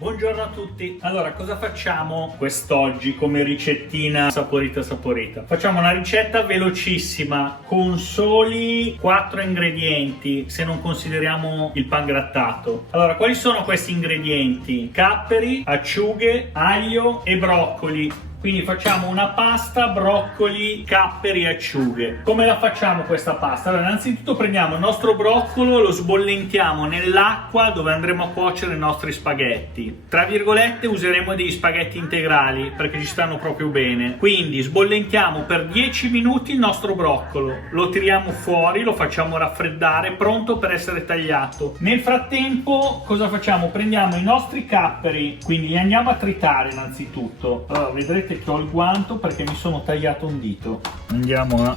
Buongiorno a tutti. Allora, cosa facciamo quest'oggi come ricettina saporita saporita? Facciamo una ricetta velocissima con soli 4 ingredienti, se non consideriamo il pangrattato. Allora, quali sono questi ingredienti? Capperi, acciughe, aglio e broccoli. Quindi facciamo una pasta, broccoli, capperi e acciughe. Come la facciamo questa pasta? Allora, innanzitutto prendiamo il nostro broccolo, lo sbollentiamo nell'acqua dove andremo a cuocere i nostri spaghetti. Tra virgolette useremo degli spaghetti integrali perché ci stanno proprio bene. Quindi sbollentiamo per 10 minuti il nostro broccolo, lo tiriamo fuori, lo facciamo raffreddare, pronto per essere tagliato. Nel frattempo cosa facciamo? Prendiamo i nostri capperi, quindi li andiamo a tritare innanzitutto. Allora, vedrete che ho il guanto perché mi sono tagliato un dito. Andiamo a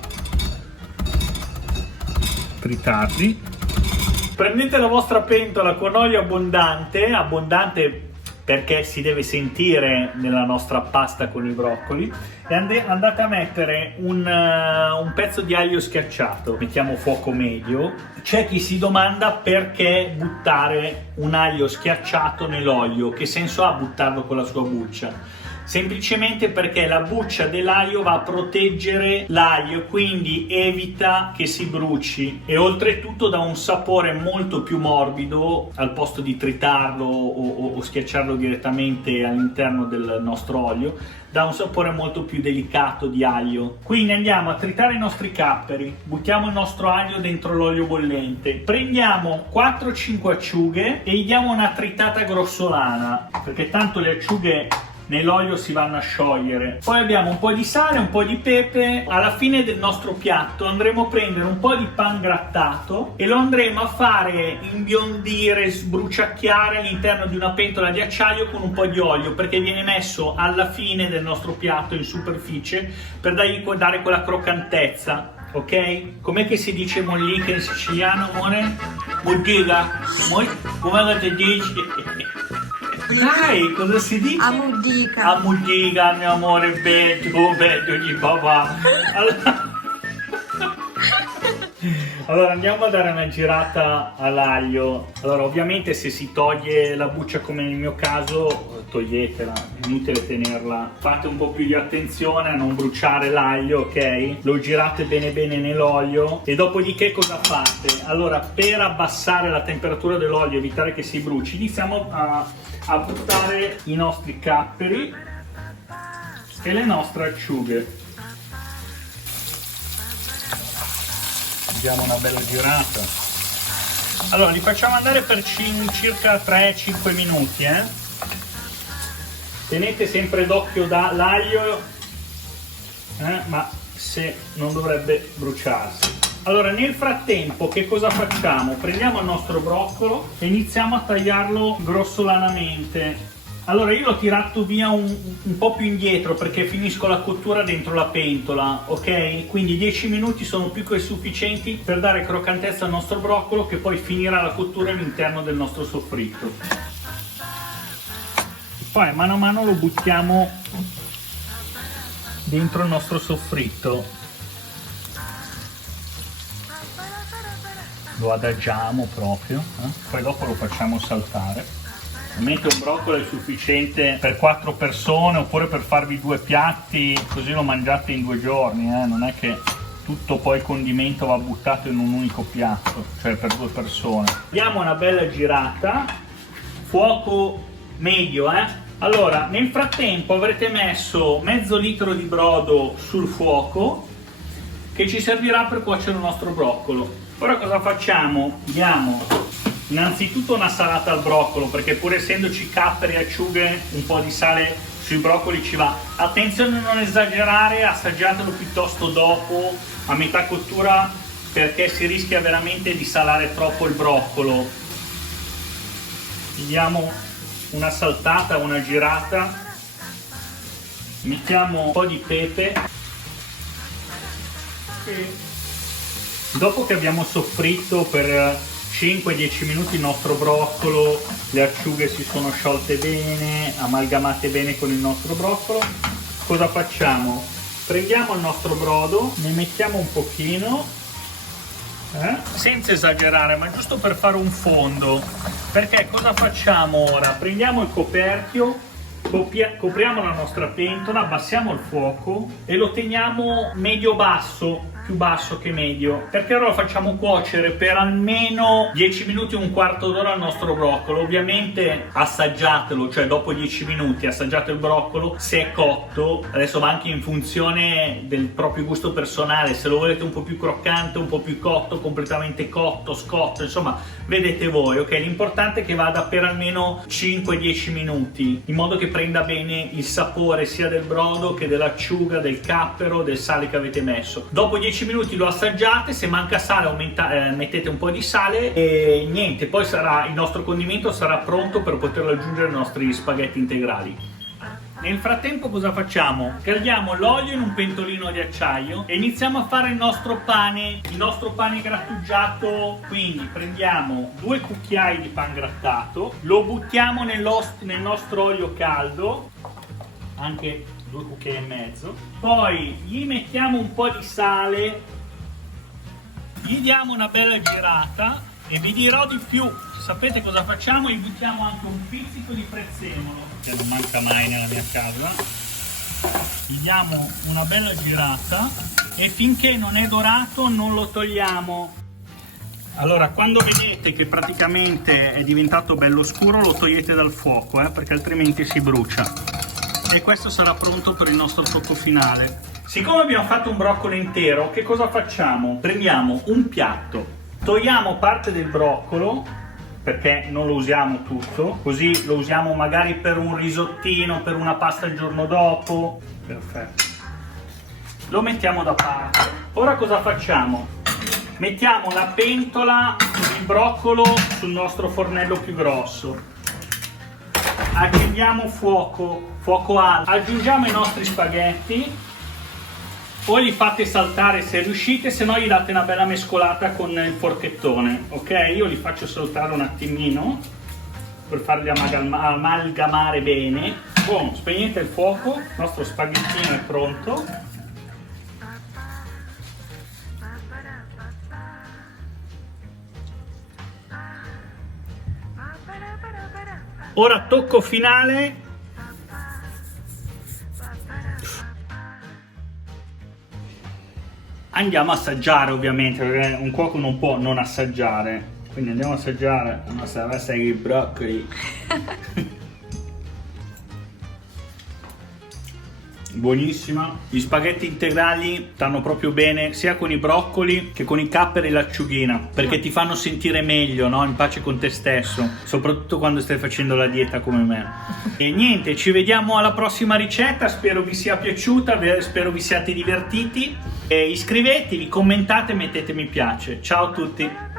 tritarli. Prendete la vostra pentola con olio abbondante perché si deve sentire nella nostra pasta con i broccoli, e andate a mettere un pezzo di aglio schiacciato. Mettiamo fuoco medio. C'è chi si domanda perché buttare un aglio schiacciato nell'olio, che senso ha buttarlo con la sua buccia? Semplicemente perché la buccia dell'aglio va a proteggere l'aglio, quindi evita che si bruci, e oltretutto dà un sapore molto più morbido al posto di tritarlo o schiacciarlo direttamente all'interno del nostro olio. Dà un sapore molto più delicato di aglio. Quindi andiamo a tritare i nostri capperi, buttiamo il nostro aglio dentro l'olio bollente, prendiamo 4-5 acciughe e gli diamo una tritata grossolana, perché tanto le acciughe nell'olio si vanno a sciogliere. Poi abbiamo un po' di sale, un po' di pepe. Alla fine del nostro piatto andremo a prendere un po' di pangrattato e lo andremo a fare imbiondire, sbruciacchiare all'interno di una pentola di acciaio con un po' di olio, perché viene messo alla fine del nostro piatto in superficie per dare quella croccantezza. Ok? Com'è che si dice mollica in siciliano, amore? Mollica? Come ti dici? Dai, cosa si dice? Ammudica. Ammudica, mio amore, bello di papà. Allora andiamo a dare una girata all'aglio. Allora, ovviamente se si toglie la buccia come nel mio caso, toglietela, è inutile tenerla. Fate un po' più di attenzione a non bruciare l'aglio, ok? Lo girate bene bene nell'olio e dopodiché cosa fate? Allora, per abbassare la temperatura dell'olio, evitare che si bruci, iniziamo a buttare i nostri capperi e le nostre acciughe. Diamo una bella girata. Allora li facciamo andare per circa 3-5 minuti. Tenete sempre d'occhio l'aglio, ma se non dovrebbe bruciarsi. Allora, nel frattempo che cosa facciamo? Prendiamo il nostro broccolo e iniziamo a tagliarlo grossolanamente. Allora, io l'ho tirato via un po' più indietro perché finisco la cottura dentro la pentola, ok? Quindi 10 minuti sono più che sufficienti per dare croccantezza al nostro broccolo, che poi finirà la cottura all'interno del nostro soffritto. Poi mano a mano lo buttiamo dentro il nostro soffritto. Lo adagiamo proprio, poi dopo lo facciamo saltare. Ovviamente un broccolo è sufficiente per 4 persone oppure per farvi 2 piatti, così lo mangiate in 2 giorni, non è che tutto poi il condimento va buttato in un unico piatto, cioè per 2 persone. Diamo una bella girata, fuoco medio. Allora, nel frattempo avrete messo mezzo litro di brodo sul fuoco che ci servirà per cuocere il nostro broccolo. Ora cosa facciamo? Diamo innanzitutto una salata al broccolo, perché pur essendoci capperi e acciughe, un po' di sale sui broccoli ci va. Attenzione a non esagerare, assaggiatelo piuttosto dopo, a metà cottura, perché si rischia veramente di salare troppo il broccolo. Gli diamo una saltata, una girata, mettiamo un po' di pepe e Dopo che abbiamo soffritto per 5-10 minuti il nostro broccolo, le acciughe si sono sciolte bene, amalgamate bene con il nostro broccolo, cosa facciamo? Prendiamo il nostro brodo, ne mettiamo un pochino, senza esagerare, ma giusto per fare un fondo. Perché cosa facciamo ora? Prendiamo il coperchio, copriamo la nostra pentola, abbassiamo il fuoco e lo teniamo medio-basso, più basso che medio, perché allora facciamo cuocere per almeno 10 minuti, un quarto d'ora il nostro broccolo. Ovviamente assaggiatelo, cioè dopo 10 minuti assaggiate il broccolo, se è cotto. Adesso va anche in funzione del proprio gusto personale, se lo volete un po' più croccante, un po' più cotto, completamente cotto, scotto, insomma vedete voi, ok? L'importante è che vada per almeno 5-10 minuti, in modo che prenda bene il sapore sia del brodo che dell'acciuga, del cappero, del sale che avete messo. Dopo 10 minuti lo assaggiate, se manca sale mettete un po' di sale e niente, poi il nostro condimento sarà pronto per poterlo aggiungere ai nostri spaghetti integrali. Nel frattempo cosa facciamo? Caldiamo l'olio in un pentolino di acciaio e iniziamo a fare il nostro pane grattugiato. Quindi prendiamo 2 cucchiai di pan grattato, lo buttiamo nel nostro olio caldo, anche 2 cucchiai e mezzo, poi gli mettiamo un po' di sale, gli diamo una bella girata e vi dirò di più. Sapete cosa facciamo? Gli buttiamo anche un pizzico di prezzemolo, che non manca mai nella mia casa. Gli diamo una bella girata e finché non è dorato non lo togliamo. Allora, quando vedete che praticamente è diventato bello scuro, lo togliete dal fuoco, perché altrimenti si brucia. E questo sarà pronto per il nostro tocco finale. Siccome abbiamo fatto un broccolo intero, che cosa facciamo? Prendiamo un piatto, togliamo parte del broccolo, perché non lo usiamo tutto, così lo usiamo magari per un risottino, per una pasta il giorno dopo. Perfetto. Lo mettiamo da parte. Ora cosa facciamo? Mettiamo la pentola, il broccolo sul nostro fornello più grosso. Accendiamo fuoco alto, aggiungiamo i nostri spaghetti, o li fate saltare se riuscite, se no gli date una bella mescolata con il forchettone, ok? Io li faccio saltare un attimino per farli amalgamare bene. Boom, spegnete il fuoco, il nostro spaghettino è pronto. Ora tocco finale. Andiamo a assaggiare, ovviamente, perché un cuoco non può non assaggiare. Quindi andiamo a assaggiare la nostra pasta di broccoli. Buonissima. Gli spaghetti integrali stanno proprio bene sia con i broccoli che con i capperi e l'acciughina, perché ti fanno sentire meglio, no? In pace con te stesso, soprattutto quando stai facendo la dieta come me. E niente, ci vediamo alla prossima ricetta, spero vi sia piaciuta, spero vi siate divertiti. E iscrivetevi, commentate e mettete mi piace. Ciao a tutti!